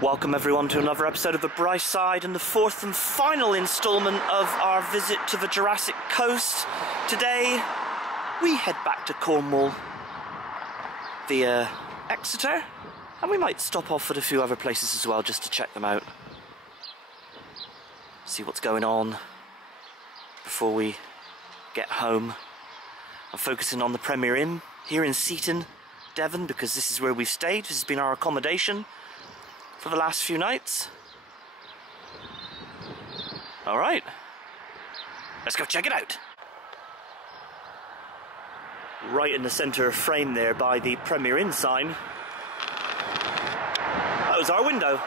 Welcome everyone to another episode of The Bright Side and the fourth and final instalment of our visit to the Jurassic coast. Today we head back to Cornwall via Exeter, and we might stop off at a few other places as well just to check them out. See what's going on before we get home. I'm focusing on the Premier Inn here in Seaton, Devon, because this is where we've stayed. This has been our accommodation for the last few nights. Alright, let's go check it out. Right in the centre of frame there by the Premier Inn sign, that was our window.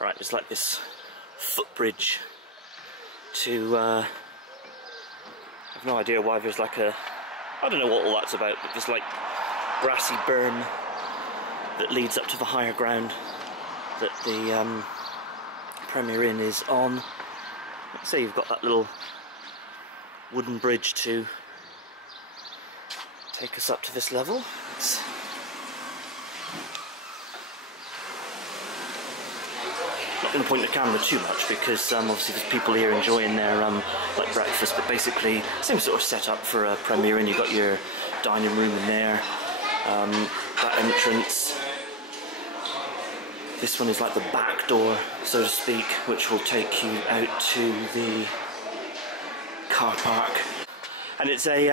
Right, there's like this footbridge to, I've no idea why there's like a, I don't know what all that's about, but there's like grassy berm that leads up to the higher ground that the Premier Inn is on. So you've got that little wooden bridge to take us up to this level. It's not going to point the camera too much because obviously there's people here enjoying their like breakfast, but basically same sort of setup for a Premier Inn. You've got your dining room in there, that entrance. This one is like the back door, so to speak, which will take you out to the car park. And it's a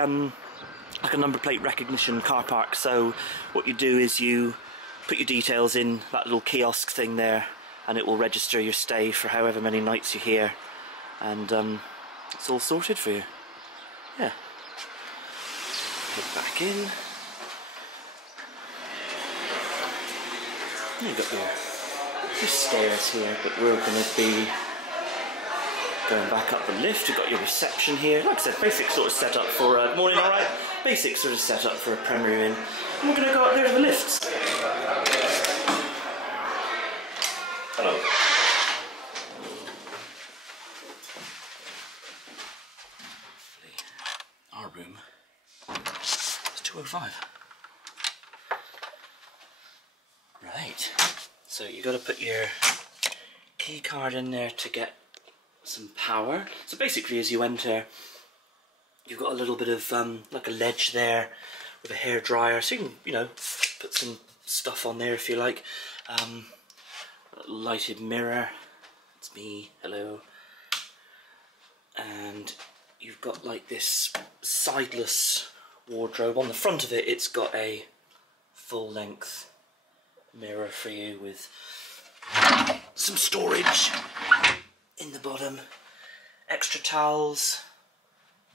like a number plate recognition car park, so what you do is you put your details in that little kiosk thing there and it will register your stay for however many nights you're here, and it's all sorted for you. Yeah. Head back in. You've got your stairs here, but we're going to be going back up the lift. You've got your reception here. Like I said, basic sort of setup for a morning, alright? Basic sort of setup for a Premier Inn. And we're going to go up there to the lifts. Hello. Our room is 205. Right. So you've got to put your key card in there to get some power. So basically as you enter, you've got a little bit of like a ledge there with a hairdryer, so you can, you know, put some stuff on there if you like. A lighted mirror, it's me, hello. And you've got like this sideless wardrobe. On the front of it, it's got a full length mirror for you with some storage in the bottom, extra towels,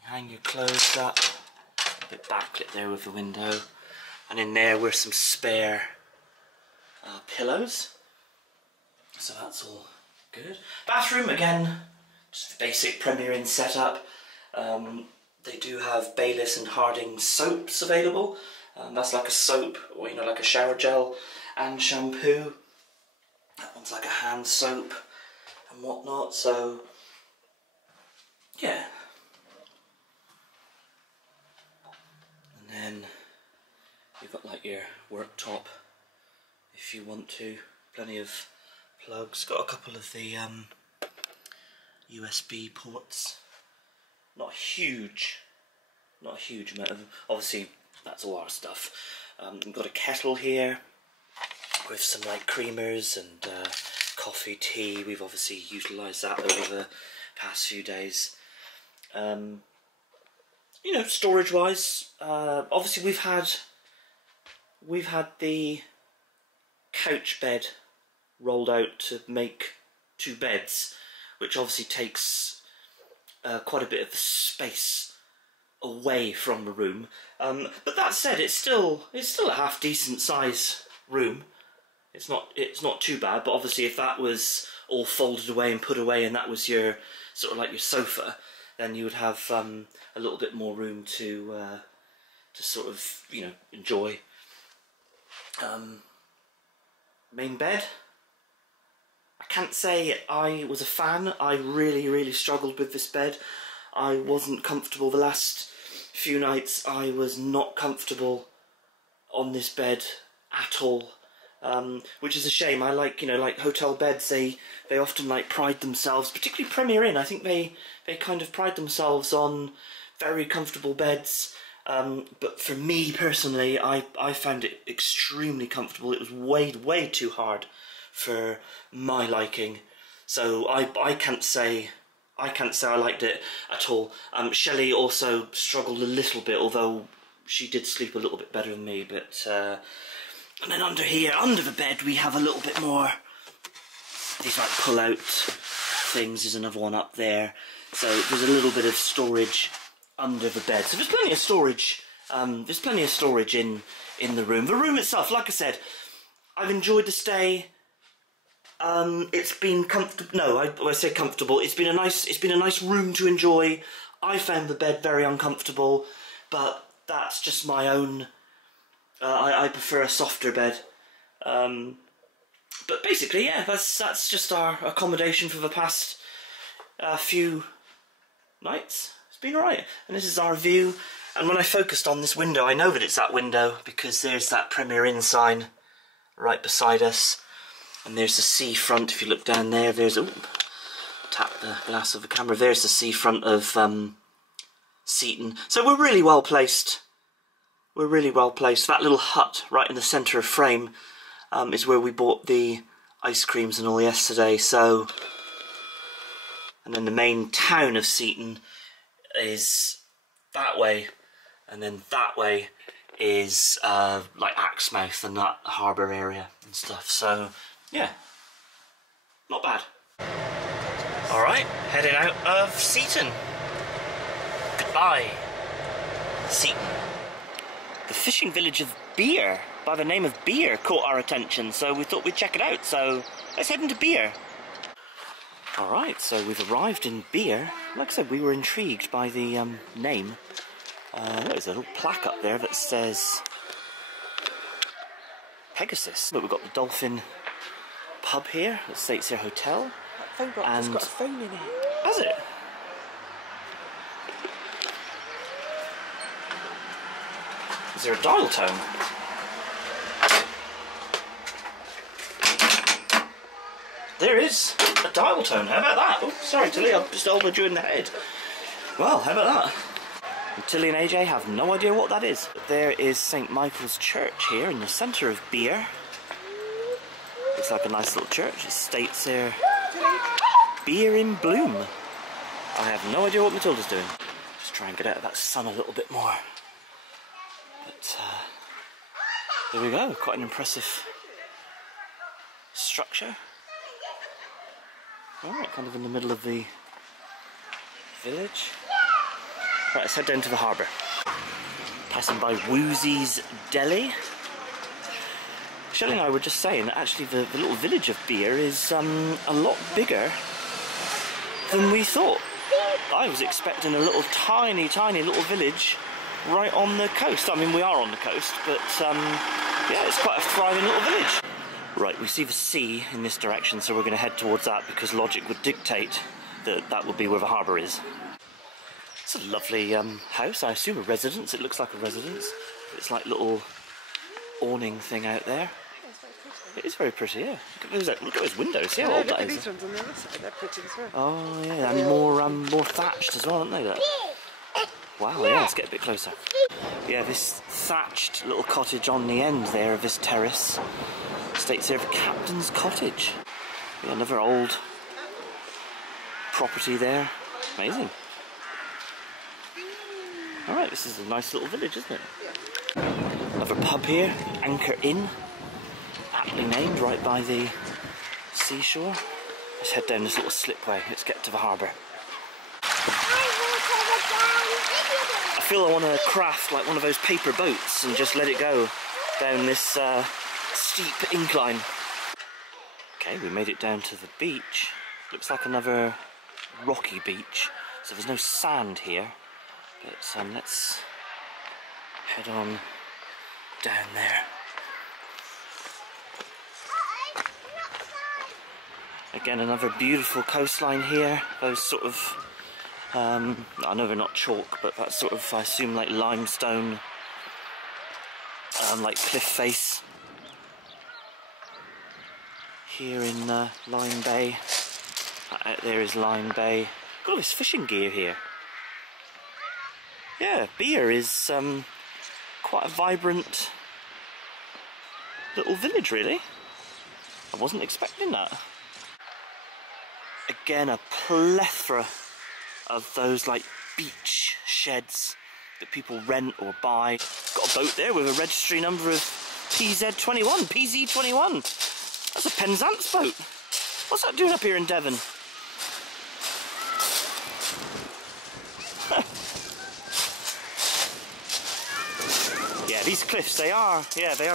hang your clothes up, a bit backlit there with the window, and in there were some spare pillows, so that's all good. Bathroom, again, just basic Premier Inn setup. They do have Bayliss and Harding soaps available. That's like a soap, or you know, like a shower gel and shampoo. That one's like a hand soap and whatnot, so yeah. And then you've got like your worktop if you want to, plenty of plugs, got a couple of the USB ports, not a huge amount of them. Obviously that's all our stuff. We've got a kettle here with some like creamers and coffee, tea. We've obviously utilised that over the past few days. You know, storage wise, obviously we've had the couch bed rolled out to make 2 beds, which obviously takes quite a bit of the space away from the room. But that said, it's still a half decent size room. It's not too bad, but obviously if that was all folded away and put away and that was your sort of like your sofa, then you would have a little bit more room to sort of, you know, enjoy. Main bed, I can't say I was a fan. I really struggled with this bed. I wasn't comfortable the last few nights. I was not comfortable on this bed at all. which is a shame. I like, you know, like hotel beds, they often like pride themselves, particularly Premier Inn, I think they kind of pride themselves on very comfortable beds. But for me personally, I found it extremely comfortable. It was way too hard for my liking. So I can't say I liked it at all. Shelley also struggled a little bit, although she did sleep a little bit better than me. But and then under here, under the bed, we have a little bit more. These like pull-out things. There's another one up there. So there's a little bit of storage under the bed. So there's plenty of storage. There's plenty of storage in the room. The room itself, like I said, I've enjoyed the stay. It's been comfortable. No, I say comfortable. It's been a nice room to enjoy. I found the bed very uncomfortable, but that's just my own. I prefer a softer bed. But basically, yeah, that's just our accommodation for the past few nights. It's been alright. And this is our view. And when I focused on this window, I know that it's that window because there's that Premier Inn sign right beside us. And there's the seafront. If you look down there, there's... Ooh, tap the glass of the camera. There's the seafront of Seaton. So we're really well placed. We're really well placed. That little hut right in the centre of frame is where we bought the ice creams and all yesterday. So, and then the main town of Seaton is that way, and then that way is like Axmouth and that harbour area and stuff. So yeah, not bad. All right, heading out of Seaton. Goodbye, Seaton. The fishing village of Beer, by the name of Beer, caught our attention, so we thought we'd check it out, so let's head into Beer. Alright, so we've arrived in Beer. Like I said, we were intrigued by the name. There's a little plaque up there that says Pegasus. But we've got the Dolphin pub here, the Exeter Hotel. That phone box has got a phone in it. Has it? Is there a dial tone? There is a dial tone. How about that? Oh, sorry, Tilly, I've just elbowed you in the head. Well, how about that? And Tilly and AJ have no idea what that is. But there is St Michael's Church here in the centre of Beer. Looks like a nice little church. It states there, Beer in bloom. I have no idea what Matilda's doing. Just try and get out of that sun a little bit more. But there we go, quite an impressive structure. Alright, kind of in the middle of the village. Right, let's head down to the harbour. Passing by Woozy's Deli. Shelley and I were just saying that actually the little village of Beer is a lot bigger than we thought. I was expecting a little tiny little village right on the coast. I mean, we are on the coast, but yeah, it's quite a thriving little village. Right, we see the sea in this direction, so we're going to head towards that because logic would dictate that that would be where the harbour is. It's a lovely house, I assume a residence. It looks like a residence. It's like a little awning thing out there. It is very pretty, yeah. Look at those windows, see how old that is. These ones on the other side, they're pretty as well. Oh yeah, and more thatched as well, aren't they? That? Wow, yeah, let's get a bit closer. Yeah, this thatched little cottage on the end there of this terrace states there the Captain's Cottage. Yeah, another old property there. Amazing. Alright, this is a nice little village, isn't it? Yeah. Another pub here, Anchor Inn. Aptly named, right by the seashore. Let's head down this little slipway. Let's get to the harbour. I feel I want to craft like one of those paper boats and just let it go down this steep incline. Okay, we made it down to the beach. Looks like another rocky beach, so there's no sand here. But let's head on down there. Again, another beautiful coastline here. Those sort of, I know they're not chalk, but that's sort of, I assume, like limestone, like cliff face. here in Lyme Bay. Out there is Lyme Bay. Got all this fishing gear here. Yeah, Beer is quite a vibrant little village, really. I wasn't expecting that. Again, a plethora of those like beach sheds that people rent or buy. Got a boat there with a registry number of PZ21, PZ21. That's a Penzance boat. What's that doing up here in Devon? Yeah, these cliffs, they are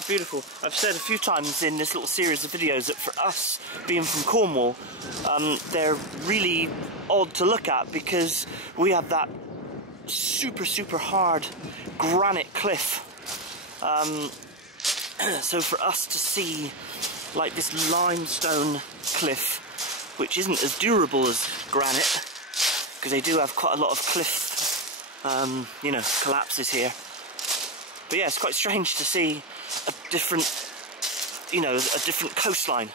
beautiful. I've said a few times in this little series of videos that for us, being from Cornwall, they're really odd to look at because we have that super hard granite cliff. So for us to see like this limestone cliff, which isn't as durable as granite, because they do have quite a lot of cliff, you know, collapses here. But yeah, it's quite strange to see a different, you know, a different coastline.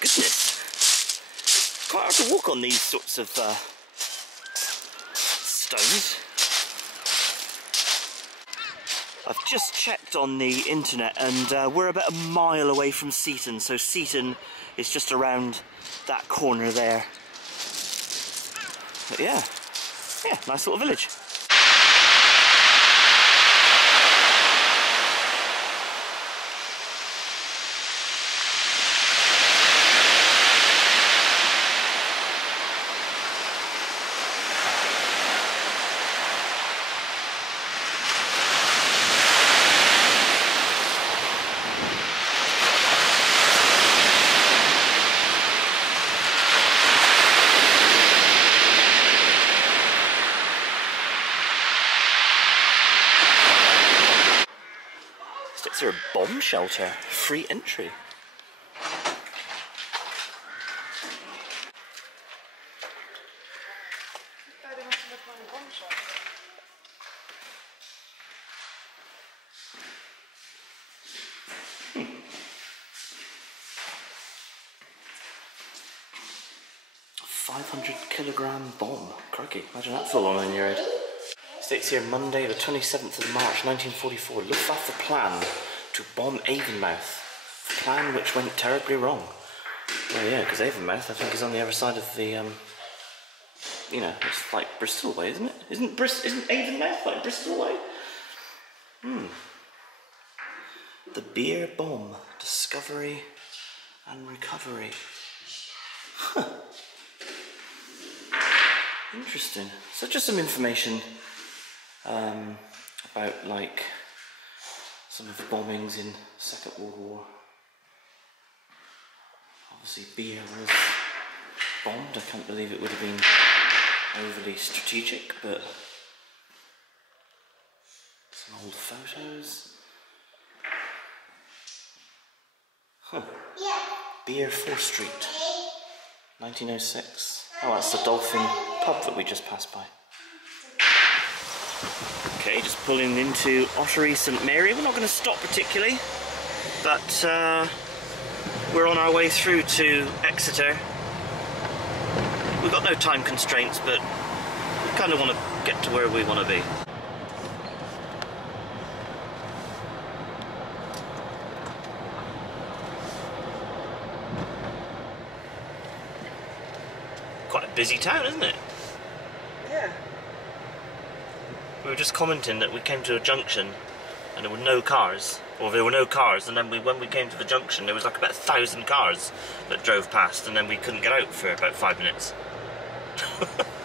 Goodness, quite hard to walk on these sorts of stones. I've just checked on the internet and we're about a mile away from Seaton, so Seaton is just around that corner there. But yeah, nice little village. Is there a bomb shelter? Free entry. Hmm. 500-kilogram bomb. Crikey, imagine that full on in your head. States here Monday the 27th of March 1944. Luftwaffe plan to bomb Avonmouth. Plan which went terribly wrong. Well yeah, because Avonmouth I think is on the other side of the you know, it's like Bristol way, isn't it? Isn't Avonmouth like Bristol way? The beer bomb. Discovery and recovery. Huh. Interesting. So just some information about like some of the bombings in Second World War. Obviously beer was bombed. I can't believe it would have been overly strategic, but some old photos. Huh. Beer 4th Street, 1906. Oh, that's the Dolphin pub that we just passed by. Okay, just pulling into Ottery St Mary. We're not going to stop particularly, but we're on our way through to Exeter. We've got no time constraints, but we kind of want to get to where we want to be. Quite a busy town, isn't it? Yeah. We were just commenting that we came to a junction and there were no cars, or there were no cars, and then when we came to the junction there was like about 1,000 cars that drove past, and then we couldn't get out for about 5 minutes.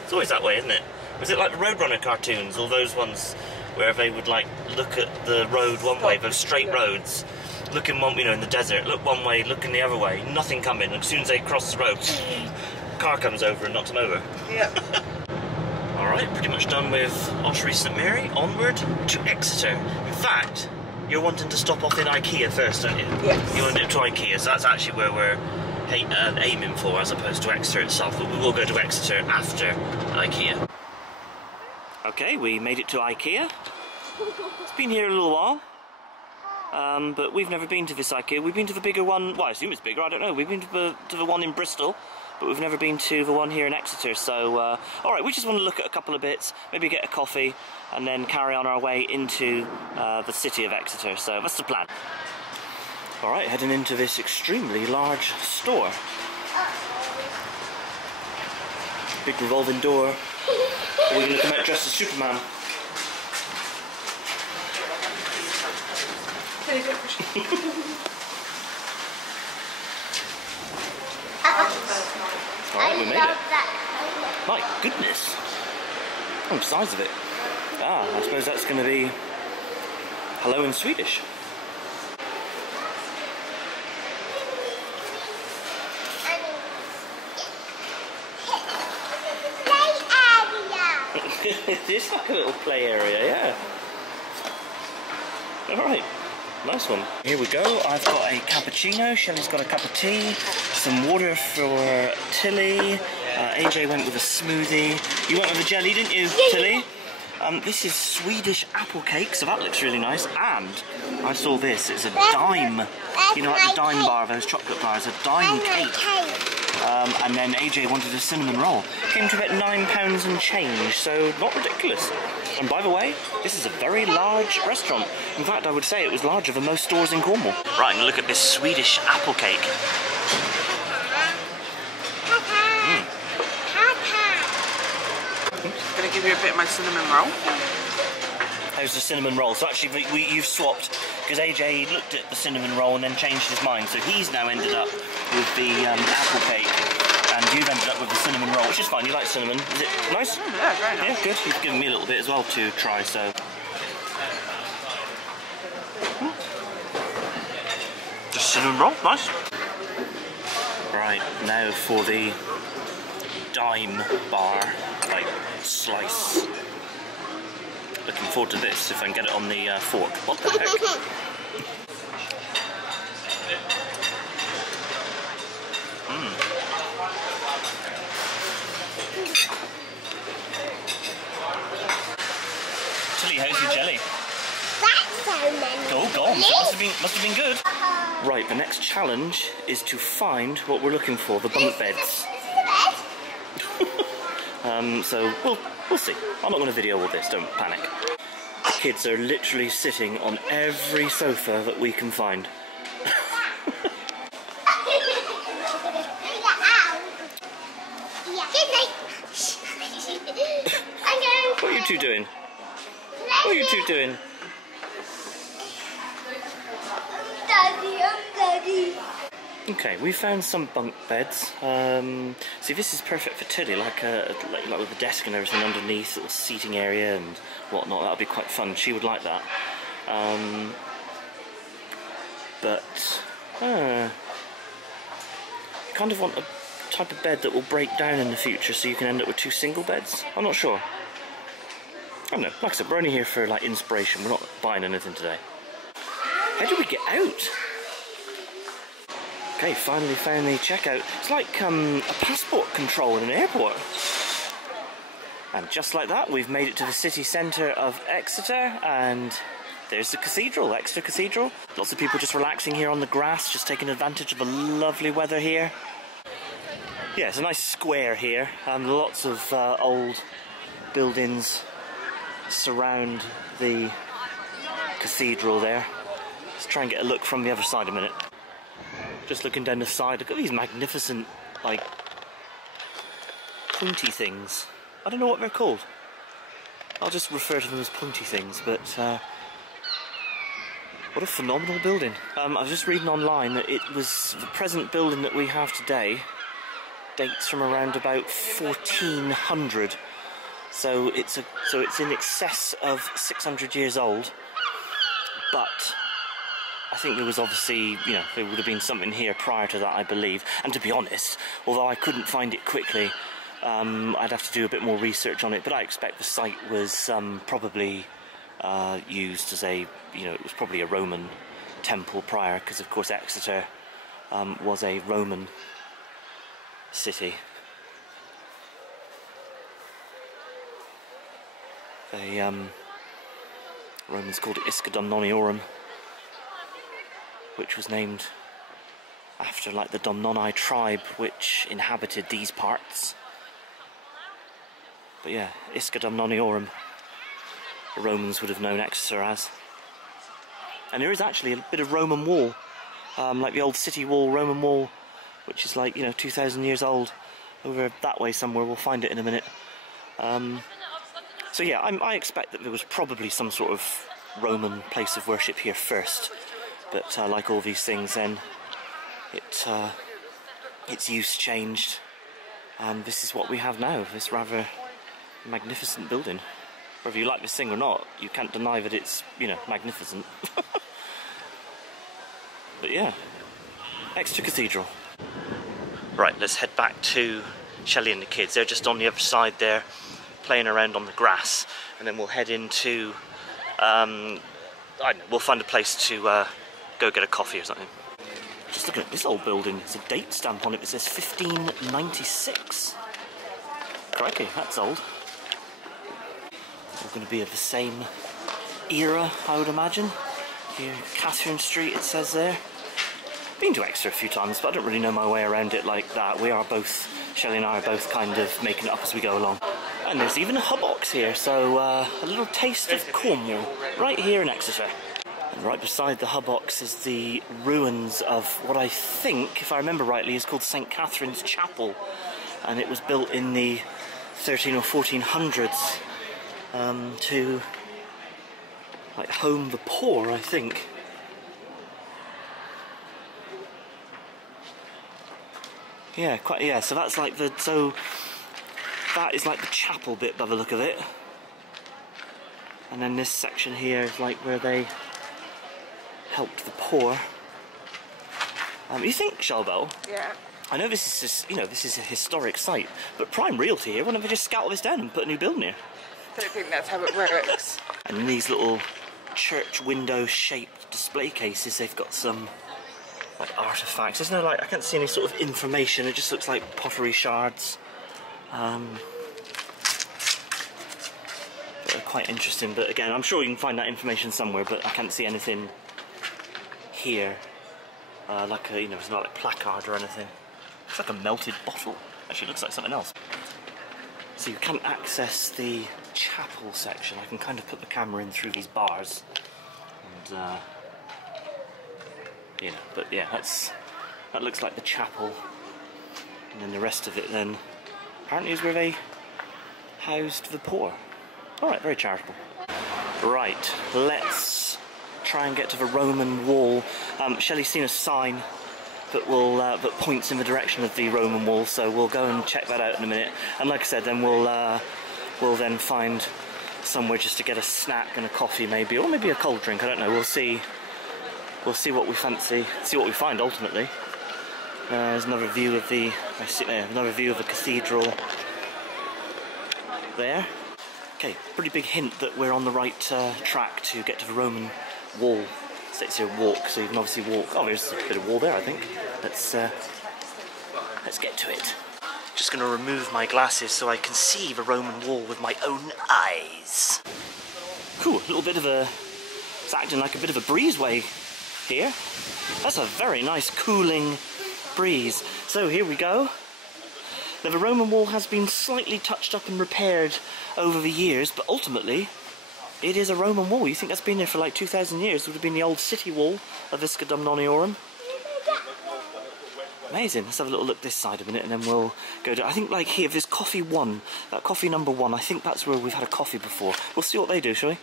It's always that way, isn't it? Was it like the Roadrunner cartoons, all those ones where they would like look at the road one way, those straight roads, look in one, you know, in the desert, look one way, look in the other way, nothing coming, and as soon as they cross the road, car comes over and knocks them over. Yeah. Alright, pretty much done with Ottery St Mary, onward to Exeter. In fact, you're wanting to stop off in IKEA first, don't you? Yes. You want to do it to IKEA, so that's actually where we're aiming for, as opposed to Exeter itself, but we will go to Exeter after IKEA. Okay, we made it to IKEA. It's been here a little while. but we've never been to this IKEA. We've been to the bigger one, well I assume it's bigger, I don't know. We've been to the one in Bristol, but we've never been to the one here in Exeter, so alright, we just want to look at a couple of bits, maybe get a coffee, and then carry on our way into the city of Exeter, so that's the plan. Alright, heading into this extremely large store. Big revolving door. Are we going to come out dressed as Superman? Alright, we made it. My goodness. Oh, the size of it. Ah, I suppose that's going to be hello in Swedish. It's like a little play area, yeah. Alright, nice one. Here we go, I've got a cappuccino, Shelley's got a cup of tea, some water for Tilly, AJ went with a smoothie. You went with a jelly, didn't you, Tilly? This is Swedish apple cake, so that looks really nice, and I saw this, it's a dime. You know, like the dime bar, those chocolate bars, a dime cake. And then AJ wanted a cinnamon roll. Came to about £9 and change, so not ridiculous. And by the way, this is a very large restaurant. In fact, I would say it was larger than most stores in Cornwall. Right, and look at this Swedish apple cake. I'm going to give you a bit of my cinnamon roll. How's the cinnamon roll? So actually, you've swapped, because AJ looked at the cinnamon roll and then changed his mind. So he's now ended up with the apple cake, and you've ended up with the cinnamon roll, which is fine. You like cinnamon. Is it nice? Yeah, very nice. Yeah, good. You've given me a little bit as well to try, so. Just cinnamon roll, nice. Right, now for the dime bar, like slice. Looking forward to this, if I can get it on the fork. What the heck? Tilly, how's your jelly? That's so many. Oh, gone. Must have been good. Right, the next challenge is to find what we're looking for, the bunk beds. This is the bed. So we'll see. I'm not going to video all this, don't panic. The kids are literally sitting on every sofa that we can find. What are you two doing? What are you two doing? Daddy. Okay, we found some bunk beds. See, this is perfect for Tilly, like with a desk and everything underneath, little seating area and whatnot. That would be quite fun. She would like that. But you kind of want a type of bed that will break down in the future, so you can end up with two single beds. I'm not sure. I don't know. Like I said, we're only here for like inspiration. We're not buying anything today. How do we get out? Okay, finally found the checkout. It's like a passport control in an airport. And just like that, we've made it to the city centre of Exeter, and there's the cathedral, Exeter Cathedral. Lots of people just relaxing here on the grass, just taking advantage of the lovely weather here. Yeah, it's a nice square here, and lots of old buildings surround the cathedral there. Let's try and get a look from the other side a minute. Just looking down the side, look at these magnificent, like, pointy things. I don't know what they're called. I'll just refer to them as pointy things, but what a phenomenal building. I was just reading online that it was the present building that we have today dates from around about 1400. So it's in excess of 600 years old, but I think there was obviously, you know, there would have been something here prior to that, I believe. And to be honest, although I couldn't find it quickly, I'd have to do a bit more research on it, but I expect the site was probably used as a, you know, it was probably a Roman temple prior, because of course Exeter was a Roman city. The Romans called it Isca Domnoniorum. which was named after like the Domnoni tribe which inhabited these parts. But yeah, Isca Domnoniorum, the Romans would have known Exeter as. And there is actually a bit of Roman wall, like the old city wall, Roman wall, which is like, you know, 2,000 years old, over that way somewhere. We'll find it in a minute. So yeah, I expect that there was probably some sort of Roman place of worship here first, but like all these things, then its use changed, and this is what we have now, this rather magnificent building. Whether you like this thing or not, you can't deny that it's, you know, magnificent. But yeah, Exeter Cathedral. Right, let's head back to Shelley and the kids. They're just on the other side there, playing around on the grass, and then we'll head into, I don't know, we'll find a place to go get a coffee or something. Just looking at this old building, there's a date stamp on it that says 1596. Crikey, that's old. All going to be of the same era, I would imagine. Here, Catherine Street, it says there. Been to Exeter a few times, but I don't really know my way around it like that. We are both, Shelley and I are both kind of making it up as we go along. And there's even a hubbox here, so a little taste of Cornwall, right here in Exeter. And right beside the hubbox is the ruins of what I think, if I remember rightly, is called St. Catherine's Chapel. And it was built in the 13 or 1400s to like home the poor, I think. Yeah, quite. Yeah, so that's like the that is like the chapel bit by the look of it, and then this section here is like where they helped the poor. You think, Shelbel? Yeah. I know this is just, you know, this is a historic site, but Prime Realty here, why don't they just scalp this down and put a new building here? I don't think that's how it works. And in these little church window shaped display cases, they've got some like artifacts. There's no like, I can't see any sort of information, it just looks like pottery shards. They're quite interesting, but again, I'm sure you can find that information somewhere, but I can't see anything here. Like a, you know, it's not like placard or anything. It's like a melted bottle. Actually, it looks like something else. So you can't access the chapel section. I can kind of put the camera in through these bars, and you know, but yeah, that looks like the chapel, and then the rest of it then apparently is where they housed the poor. Alright, very charitable. Right, let's try and get to the Roman wall. Shelley's seen a sign that points in the direction of the Roman wall, so we'll go and check that out in a minute. And like I said, then we'll then find somewhere just to get a snack and a coffee maybe, or maybe a cold drink, I don't know, we'll see what we fancy, see what we find ultimately. There's another view of the, I see there, another view of the cathedral there. Okay, pretty big hint that we're on the right track to get to the Roman wall. So it's here walk, so you can obviously walk. Oh, there's a bit of wall there, I think. Let's get to it. Just going to remove my glasses so I can see the Roman wall with my own eyes. Cool, a little bit of a, it's acting like a bit of a breezeway here. That's a very nice cooling breeze. So here we go. Now the Roman wall has been slightly touched up and repaired over the years, but ultimately it is a Roman wall. You think that's been there for like 2,000 years? It would have been the old city wall of Isca Domnoniorum. Amazing. Let's have a little look this side a minute and then we'll go to, I think like here, there's coffee 1, that coffee number 1, I think that's where we've had a coffee before. We'll see what they do, shall we?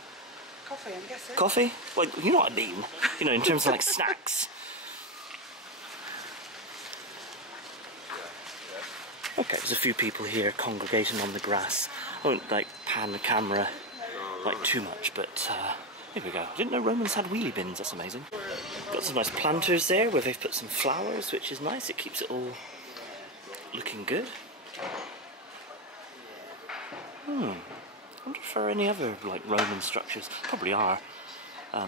Coffee, I'm guessing. Coffee? Well, you know what I mean. You know, in terms of like snacks. Okay, there's a few people here congregating on the grass. I won't like pan the camera like too much, but here we go. I didn't know Romans had wheelie bins, that's amazing. Got some nice planters there where they've put some flowers, which is nice. It keeps it all looking good. I wonder if there are any other like Roman structures. Probably are,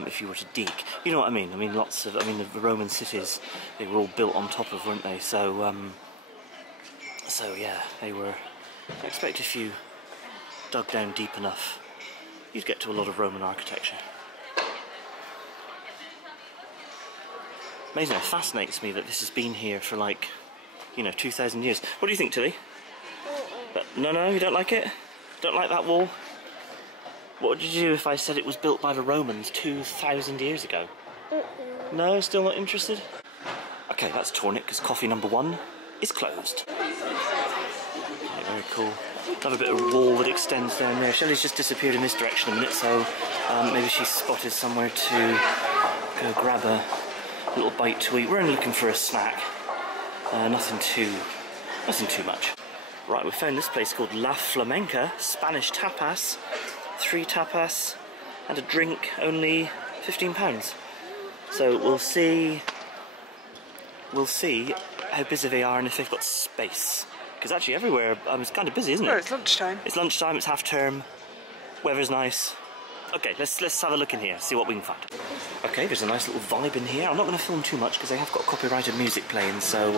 if you were to dig. You know what I mean? I mean, lots of, I mean, the Roman cities, they were all built on top of, weren't they? So, so yeah, they were, I expect if you dug down deep enough, you'd get to a lot of Roman architecture. Amazing, it fascinates me that this has been here for like, you know, 2,000 years. What do you think, Tilly? But, no, you don't like it? Don't like that wall? What would you do if I said it was built by the Romans 2,000 years ago? No, still not interested? Okay, that's torn it, because coffee number 1 is closed. Okay, very cool. Another bit of wall that extends down there. Shelley's just disappeared in this direction a minute, so maybe she's spotted somewhere to go grab a little bite to eat. We're only looking for a snack. Nothing too much. Right, we found this place called La Flamenca, Spanish tapas. 3 tapas and a drink, only £15. So we'll see how busy they are and if they've got space. Because actually everywhere it's kind of busy, isn't it? Oh, it's lunchtime. It's lunchtime, it's half term, weather's nice. Okay, let's have a look in here, see what we can find. Okay, there's a nice little vibe in here. I'm not going to film too much because they have got copyrighted music playing, so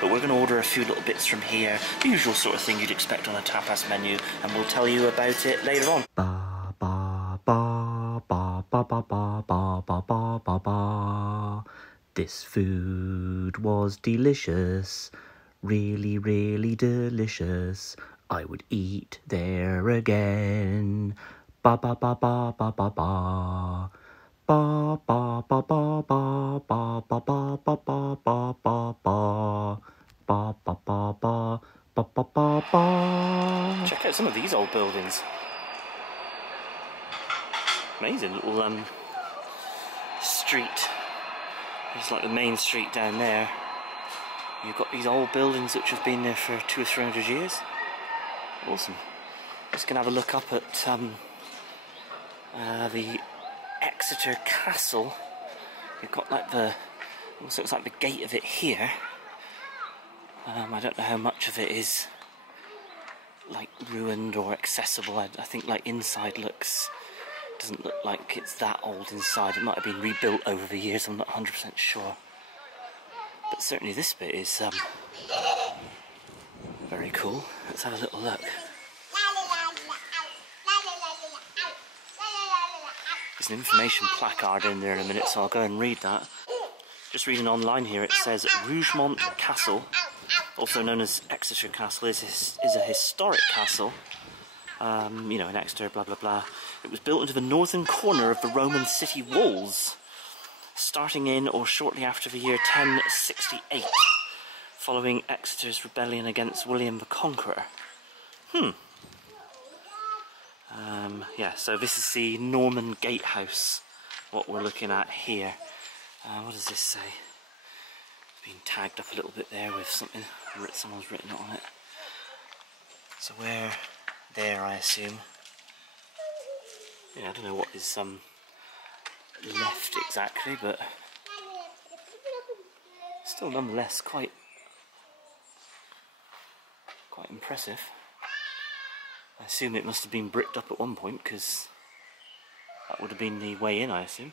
but we're going to order a few little bits from here. The usual sort of thing you'd expect on a tapas menu, and we'll tell you about it later on. Ba ba ba ba ba ba ba ba ba ba ba ba. This food was delicious, really, really delicious. I would eat there again. Ba ba ba ba ba ba ba. Ba ba ba ba ba ba ba ba ba ba ba ba ba. Ba ba ba ba ba ba ba ba. Check out some of these old buildings. Amazing little street. It's like the main street down there. You've got these old buildings which have been there for 200 or 300 years. Awesome. Just gonna have a look up at the Exeter Castle. You've got like almost looks like the gate of it here. I don't know how much of it is like ruined or accessible. I think like inside doesn't look like it's that old inside. It might have been rebuilt over the years, I'm not 100% sure. But certainly this bit is very cool. Let's have a little look. There's an information placard in there in a minute, so I'll go and read that. Just reading online here, it says Rougemont Castle, also known as Exeter Castle, is a historic castle. You know, in Exeter, blah blah blah. It was built into the northern corner of the Roman city walls, starting in or shortly after the year 1068, following Exeter's rebellion against William the Conqueror. Yeah, so this is the Norman Gatehouse, what we're looking at here. What does this say? It's been tagged up a little bit there with something, someone's written it on it. So we're there, I assume. Yeah, I don't know what is left exactly, but still nonetheless quite impressive. I assume it must have been bricked up at one point, because that would have been the way in, I assume.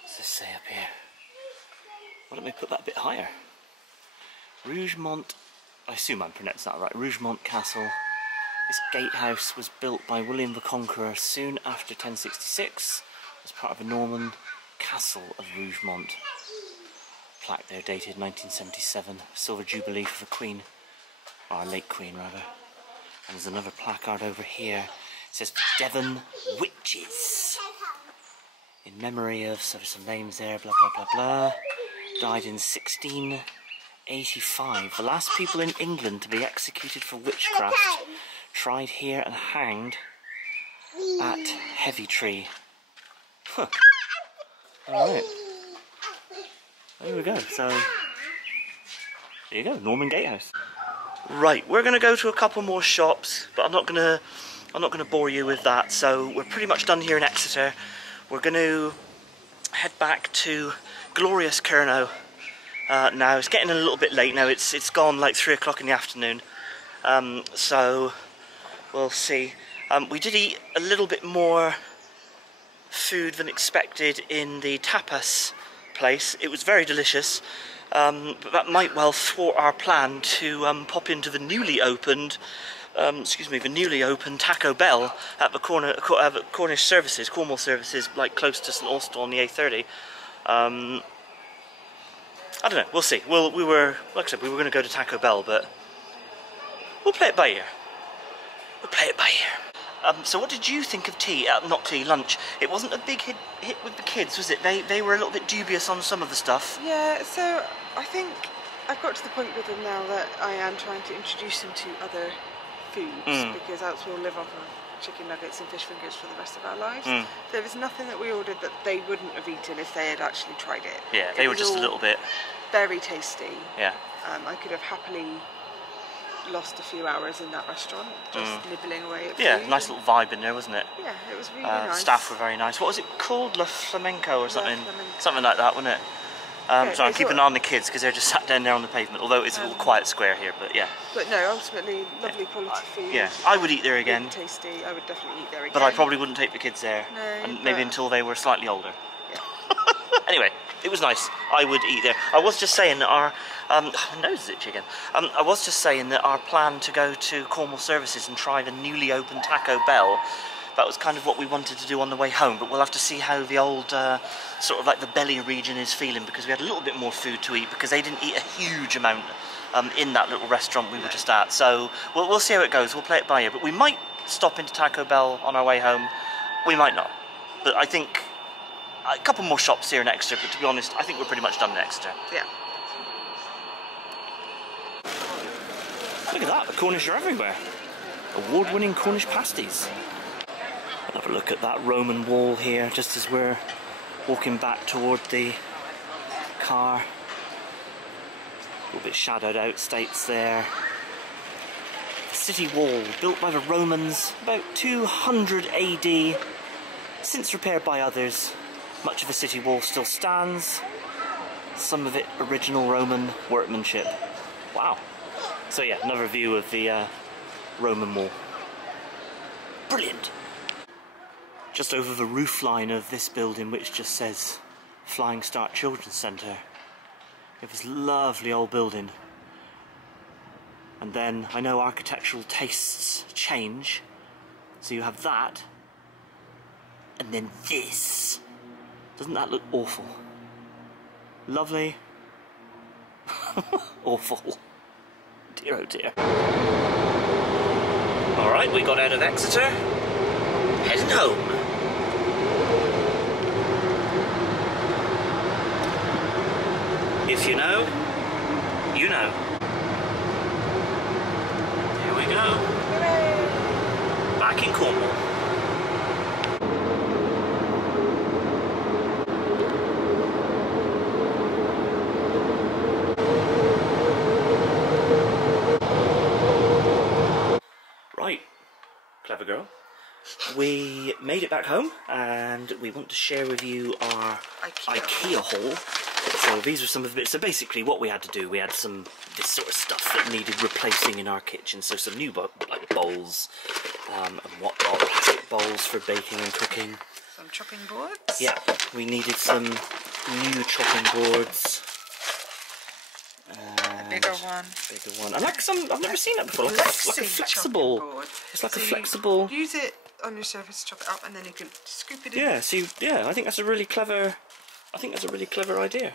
What's this say up here? Why don't we put that a bit higher? Rougemont, I assume I'm pronouncing that right, Rougemont Castle. This gatehouse was built by William the Conqueror soon after 1066 as part of the Norman Castle of Rougemont. Plaque there dated 1977, Silver Jubilee for the Queen, or late Queen rather. And there's another placard over here. It says Devon Witches. In memory of, so there's some names there, blah blah blah blah. Died in 1685. The last people in England to be executed for witchcraft. Tried here and hanged at Heavytree. Huh. Alright. There we go, so there you go, Norman Gatehouse. Right, we're gonna go to a couple more shops, but I'm not gonna bore you with that, so we're pretty much done here in Exeter. We're gonna head back to glorious Kernow. Now it's getting a little bit late now, it's gone like 3 o'clock in the afternoon. So we'll see. We did eat a little bit more food than expected in the tapas place. It was very delicious, but that might well thwart our plan to pop into the newly opened excuse me, the newly opened Taco Bell at the Cornish services, Cornwall services, like close to St Austell on the A30. I don't know. We'll see. We were, like I said, we were going to go to Taco Bell, but we'll play it by ear. We'll play it by ear. So what did you think of tea? Not tea, lunch. It wasn't a big hit with the kids, was it? They were a little bit dubious on some of the stuff. Yeah, so I think I've got to the point with them now that I am trying to introduce them to other foods, because else we'll live off of chicken nuggets and fish fingers for the rest of our lives. There was nothing that we ordered that they wouldn't have eaten if they had actually tried it. Yeah, they were just a little bit... Very tasty. Yeah. I could have happily lost a few hours in that restaurant, just nibbling away at food. Yeah, nice little vibe in there, wasn't it? Yeah, it was really nice. Staff were very nice. What was it called? La Flamenco or something? Flamenco. Something like that, wasn't it? So I'm keeping an eye on the kids because they're just sat down there on the pavement, although it's a little quiet square here, but yeah. But no, ultimately, lovely quality food. Yeah, I would eat there again. Really tasty, I would definitely eat there again. But I probably wouldn't take the kids there, No, and maybe until they were slightly older. Yeah. Anyway, it was nice. I would eat there. I was just saying that our... my nose is itchy again. I was just saying that our plan to go to Cornwall Services and try the newly opened Taco Bell, that was kind of what we wanted to do on the way home, but we'll have to see how the old, sort of like the belly region is feeling, because we had a little bit more food to eat, because they didn't eat a huge amount in that little restaurant we were just at. So we'll see how it goes. We'll play it by ear, but we might stop into Taco Bell on our way home. We might not. But I think a couple more shops here in Exeter, but to be honest, I think we're pretty much done in Exeter. Yeah. Look at that, the Cornish are everywhere. Award-winning Cornish pasties. Have a look at that Roman wall here, just as we're walking back toward the car. A little bit shadowed out, states there. The city wall, built by the Romans about 200 AD, since repaired by others. Much of the city wall still stands, some of it original Roman workmanship. Wow. So yeah, another view of the Roman wall. Brilliant. Just over the roofline of this building, which just says Flying Start Children's Centre. We have this lovely old building. And then, I know architectural tastes change, so you have that, and then this. Doesn't that look awful? Lovely. Awful. Dear oh dear. Alright, we got out of Exeter. Heading home. If you know, you know. Here we go. Back in Cornwall. Right, clever girl. We made it back home, and we want to share with you our IKEA haul. So these are some of the bits. So basically what we had to do, we had some this sort of stuff that needed replacing in our kitchen. So some new like bowls and whatnot, plastic bowls for baking and cooking. Some chopping boards. Yeah, we needed some new chopping boards. A bigger one. Bigger one. And like some, I've never seen that before. Like a flexible. Board. It's like so a flexible. Use it on your surface, chop it up, and then you can scoop it in. Yeah. So I think that's a really clever. I think that's a really clever idea.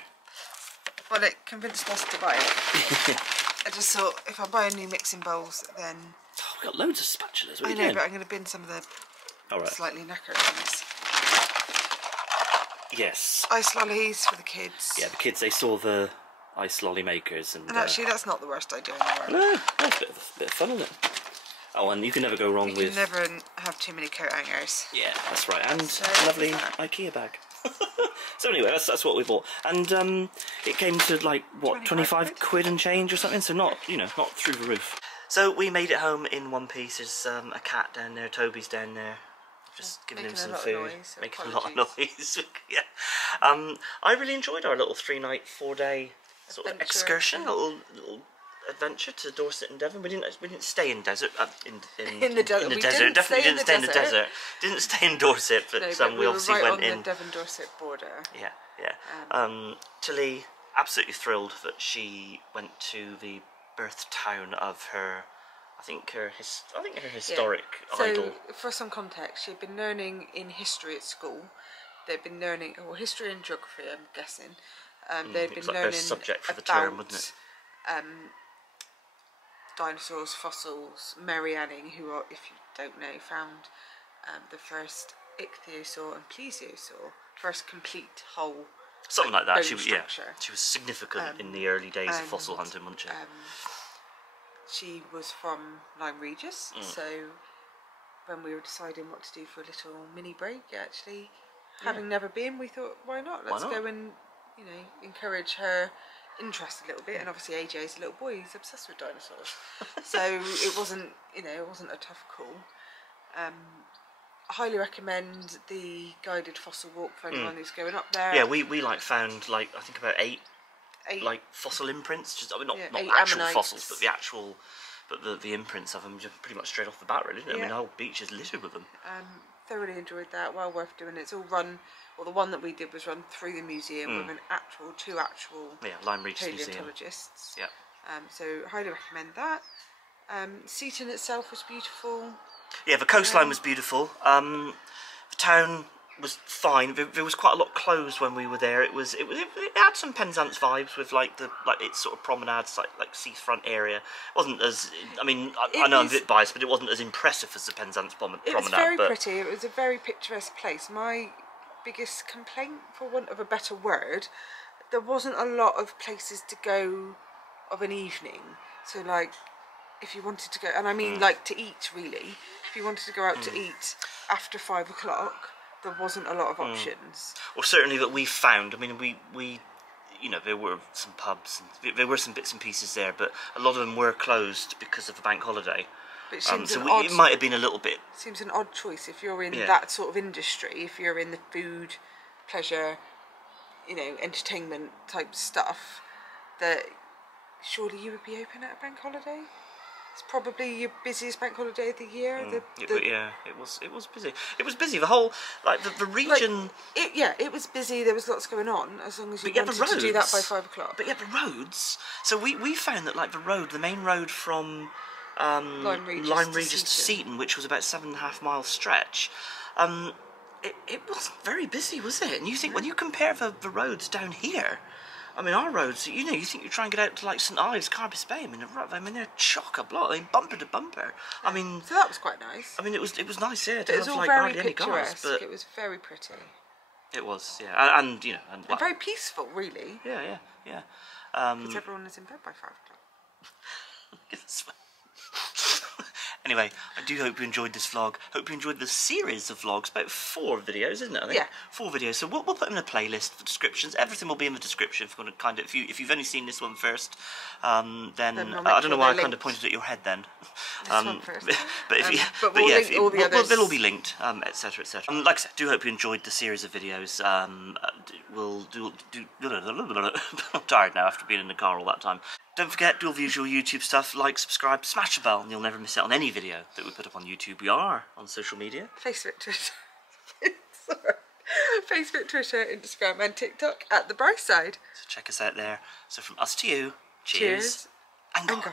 Well, it convinced us to buy it. I just thought if I buy a new mixing bowls, then. Oh, we've got loads of spatulas. What are you I know, doing? but I'm going to bin some of the slightly knackered ones. Yes. Ice lollies for the kids. Yeah, the kids, they saw the ice lolly makers. And actually, that's not the worst idea in the world. No, that's a bit of fun, isn't it? Oh, and you can never go wrong with... You can never have too many coat hangers. Yeah, that's right. And so, a lovely IKEA bag. So anyway, that's what we bought. And it came to like, what, 25 quid and change or something? So not, not through the roof. So we made it home in one piece. There's a cat down there, Toby's down there. Just giving him some food, making a lot of noise. Yeah. I really enjoyed our little 3-night, 4-day sort of excursion, little adventure to Dorset and Devon. We didn't stay in desert. In the desert. Definitely didn't stay in the desert. Didn't stay in Dorset, but, we obviously right went on in the Devon-Dorset border. Yeah. Tilly, absolutely thrilled that she went to the birth town of her I think her historic idol. So, for some context, she'd been learning in history at school. They'd been learning, history and geography, I'm guessing. They'd been like learning their subject for the about term, wasn't it? Dinosaurs, fossils. Mary Anning, who, if you don't know, found the first ichthyosaur and plesiosaur, first complete whole. Something like that. She structure. she was significant in the early days of fossil hunting, wasn't she? She was from Lyme Regis, so when we were deciding what to do for a little mini break, actually, having never been, we thought, why not? Let's go and, encourage her interest a little bit. And obviously AJ's a little boy, he's obsessed with dinosaurs. So it wasn't, it wasn't a tough call. I highly recommend the guided fossil walk for anyone who's going up there. Yeah, we found I think about eight fossil imprints. Just not actual ammonites. Fossils, but the imprints of them just pretty much straight off the bat, really. Isn't it? I mean, the whole beach is littered with them. Thoroughly enjoyed that. Well worth doing. It's all run. Well, the one that we did was run through the museum with two actual Lyme Regis Museum. paleontologists. Yeah. So highly recommend that. Seaton itself was beautiful. Yeah, the coastline was beautiful. The town was fine. There was quite a lot closed when we were there. It had some Penzance vibes with its sort of promenade, like seafront area. It wasn't as, I mean, I know I'm a bit biased, but it wasn't as impressive as the Penzance promenade. It was very pretty. It was a very picturesque place. My biggest complaint, for want of a better word, there wasn't a lot of places to go of an evening. So if you wanted to go, and I mean to eat really, if you wanted to go out to eat after 5 o'clock, there wasn't a lot of options. Or certainly that we found. I mean, we there were some pubs, and there were some bits and pieces there, but a lot of them were closed because of the bank holiday. But it seems it might have been a little bit. Seems an odd choice if you're in that sort of industry. If you're in the food, pleasure, entertainment type stuff, that surely you would be open at a bank holiday. It's probably your busiest bank holiday of the year. It was busy. It was busy. The whole the region. It was busy. There was lots going on. As long as you wanted to do that by 5 o'clock. But the roads. So we found that the main road from Lyme Regis to Seaton, which was about 7.5 mile stretch. It wasn't very busy, was it? And you think when you compare the roads down here. I mean, our roads, you think you try and get out to St Ives, Carbis Bay. I mean, they're chock-a-block. I mean, bumper to bumper. I mean, so that was quite nice. I mean, it was nice, yeah. It was all very picturesque. But it was very pretty. It was, yeah, and very peaceful, really. Yeah. Because everyone is in bed by 5 o'clock. Anyway, I do hope you enjoyed this vlog. Hope you enjoyed the series of vlogs. About 4 videos, isn't it? I think? Yeah. 4 videos. So we'll put them in a playlist for descriptions. Everything will be in the description. If you want to if you've only seen this one first, then I don't know why I kind of pointed at your head then. This one first. They'll all be linked, etc., etc. Like I said, do hope you enjoyed the series of videos. We'll do. I'm tired now after being in the car all that time. Don't forget, do all the usual YouTube stuff, like, subscribe, smash the bell, and you'll never miss out on any video that we put up on YouTube. We are on social media. Facebook, Twitter, Instagram and TikTok at The Bryce Side. So check us out there. So from us to you, cheers and gone.